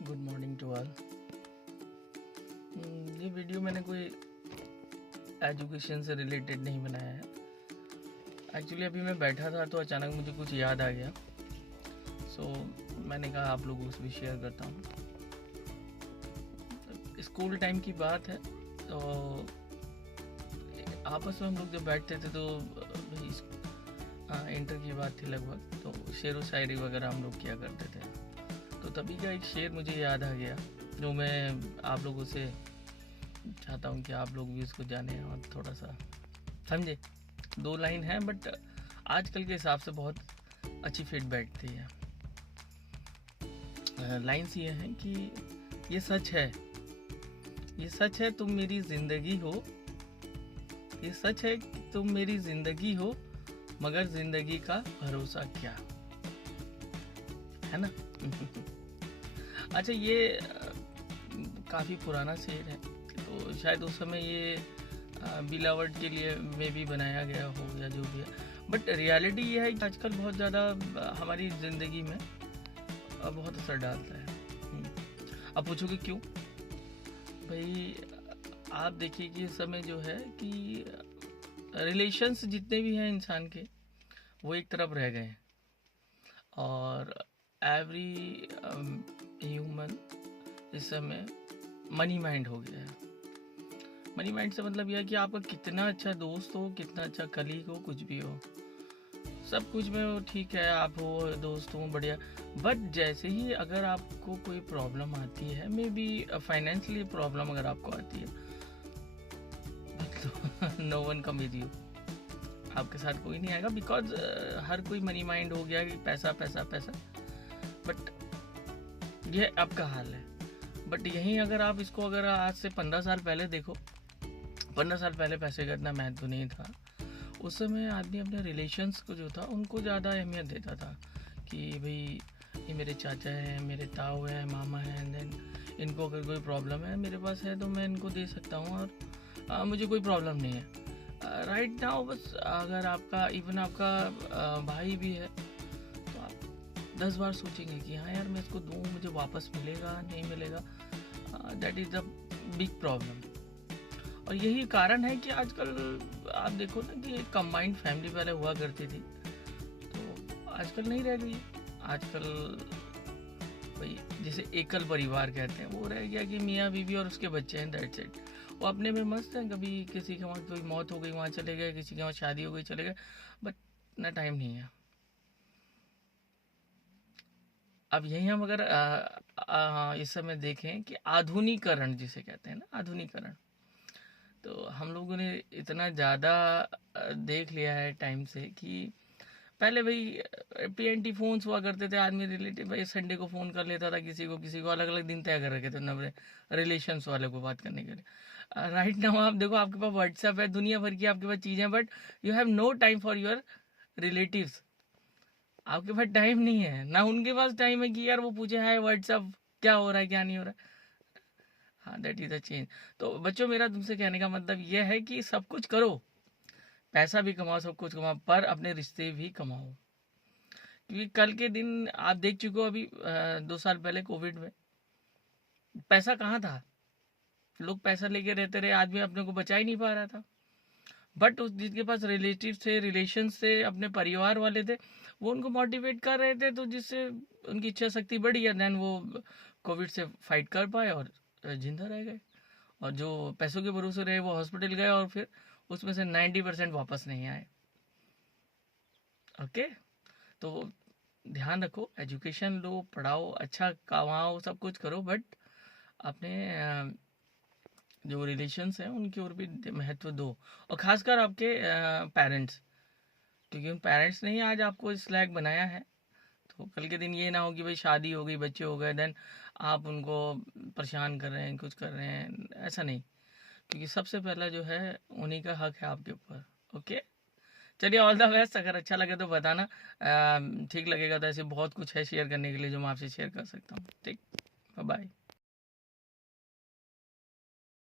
Good morning to all. ये video मैंने कोई एजुकेशन से रिलेटेड नहीं बनाया है। एक्चुअली अभी मैं बैठा था तो अचानक मुझे कुछ याद आ गया, मैंने कहा आप लोगों से भी शेयर करता हूँ। स्कूल टाइम की बात है, तो आपस में हम लोग जब बैठते थे तो इंटर की बात थी लगभग, तो शेर व शायरी वगैरह हम लोग किया करते थे। तो तभी का एक शेर मुझे याद आ गया जो मैं आप लोगों से चाहता हूँ कि आप लोग भी उसको जाने और थोड़ा सा समझे। 2 लाइन है बट आजकल के हिसाब से बहुत अच्छी फिट बैठती है। लाइन्स ये हैं कि ये सच है, ये सच है तुम मेरी ज़िंदगी हो, ये सच है कि तुम मेरी ज़िंदगी हो, मगर ज़िंदगी का भरोसा क्या, है ना। अच्छा, ये काफ़ी पुराना शेर है, तो शायद उस समय ये बिलावट के लिए में भी बनाया गया हो या जो भी है, बट रियलिटी ये है कि आजकल बहुत ज़्यादा हमारी ज़िंदगी में बहुत असर डालता है। अब पूछोगे क्यों? भाई आप देखिए कि इस समय जो है कि रिलेशंस जितने भी हैं इंसान के वो एक तरफ रह गए हैं, और एवरी ह्यूमन इस समय मनी माइंड हो गया है। मनी माइंड से मतलब यह है कि आपका कितना अच्छा दोस्त हो, कितना अच्छा कलीग हो, कुछ भी हो, सब कुछ में वो ठीक है, आप हो, दोस्त हो, बढ़िया, बट जैसे ही अगर आपको कोई प्रॉब्लम आती है, मे बी फाइनेंशियली प्रॉब्लम अगर आपको आती है, तो no one come with you, आपके साथ कोई नहीं आएगा, बिकॉज हर कोई मनी माइंड हो गया कि पैसा पैसा पैसा। बट ये आपका हाल है। बट यहीं अगर आप इसको अगर आज से 15 साल पहले देखो, 15 साल पहले पैसे का इतना महत्व नहीं था। उस समय आदमी अपने रिलेशंस को जो था उनको ज़्यादा अहमियत देता था कि भाई ये मेरे चाचा हैं, मेरे ताऊ हैं, मामा हैं, एंड देन इनको अगर कोई प्रॉब्लम है मेरे पास है तो मैं इनको दे सकता हूँ, और मुझे कोई प्रॉब्लम नहीं है। राइट नाउ बस अगर आपका इवन आपका भाई भी है तो आप 10 बार सोचेंगे कि हाँ यार मैं इसको दूँ, मुझे वापस मिलेगा नहीं मिलेगा। That is the big problem. और यही कारण है कि आजकल आप देखो ना कि कंबाइंड फैमिली पहले हुआ करती थी, तो आजकल नहीं रह गई। आजकल भाई जिसे एकल परिवार कहते हैं वो रह गया कि मियाँ बीवी और उसके बच्चे हैं, दैट्स इट। वो अपने में मस्त हैं, कभी किसी के वहाँ कोई मौत हो गई वहाँ चले गए, किसी के वहाँ शादी हो गई चले गए, बट ना टाइम नहीं है। अब यही हम अगर इस समय देखें कि आधुनिकरण जिसे कहते हैं ना, आधुनिकरण, तो हम लोगों ने इतना ज़्यादा देख लिया है टाइम से कि पहले भाई पीएनटी फोन्स हुआ करते थे, आदमी रिलेटिव भाई संडे को फ़ोन कर लेता था किसी को अलग अलग दिन तय कर रखे थे नंबर रिलेशंस वाले को बात करने के लिए। राइट नाउ आप देखो आपके पास व्हाट्सएप है, दुनिया भर की आपके पास चीज़ें, but you have no time for your relatives. आपके पास टाइम नहीं है, ना उनके पास टाइम है कि यार वो पूछे है व्हाट्सएप क्या हो रहा है क्या नहीं हो रहा है। हाँ, दैट इज़ अ चेंज। तो बच्चों, मेरा तुमसे कहने का मतलब यह है कि सब कुछ करो, पैसा भी कमाओ, सब कुछ कमाओ, पर अपने रिश्ते भी कमाओ। क्योंकि कल के दिन आप देख चुके हो, अभी 2 साल पहले कोविड में पैसा कहाँ था, लोग पैसा लेके रहते रहे, आदमी अपने को बचा ही नहीं पा रहा था। बट उस जिसके पास रिलेटिव थे, रिलेशन से अपने परिवार वाले थे, वो उनको मोटिवेट कर रहे थे, तो जिससे उनकी इच्छा शक्ति बढ़ी है, देन वो कोविड से फाइट कर पाए और जिंदा रह गए। और जो पैसों के भरोसे रहे वो हॉस्पिटल गए, और फिर उसमें से 90% वापस नहीं आए। ओके, तो ध्यान रखो, एजुकेशन लो, पढ़ाओ, अच्छा कमाओ, सब कुछ करो, बट अपने जो रिलेशंस हैं उनकी ओर भी महत्व दो, और खासकर आपके पेरेंट्स, क्योंकि उन पेरेंट्स ने ही आज आपको इस लायक बनाया है। तो कल के दिन ये ना हो कि भाई शादी हो गई, बच्चे हो गए, देन आप उनको परेशान कर रहे हैं, कुछ कर रहे हैं, ऐसा नहीं। क्योंकि सबसे पहला जो है उन्हीं का हक है आपके ऊपर। ओके, चलिए, ऑल द बेस्ट। अगर अच्छा लगे तो बताना, ठीक लगेगा तो ऐसे बहुत कुछ है शेयर करने के लिए जो मैं आपसे शेयर कर सकता हूँ। ठीक, बाय बाय।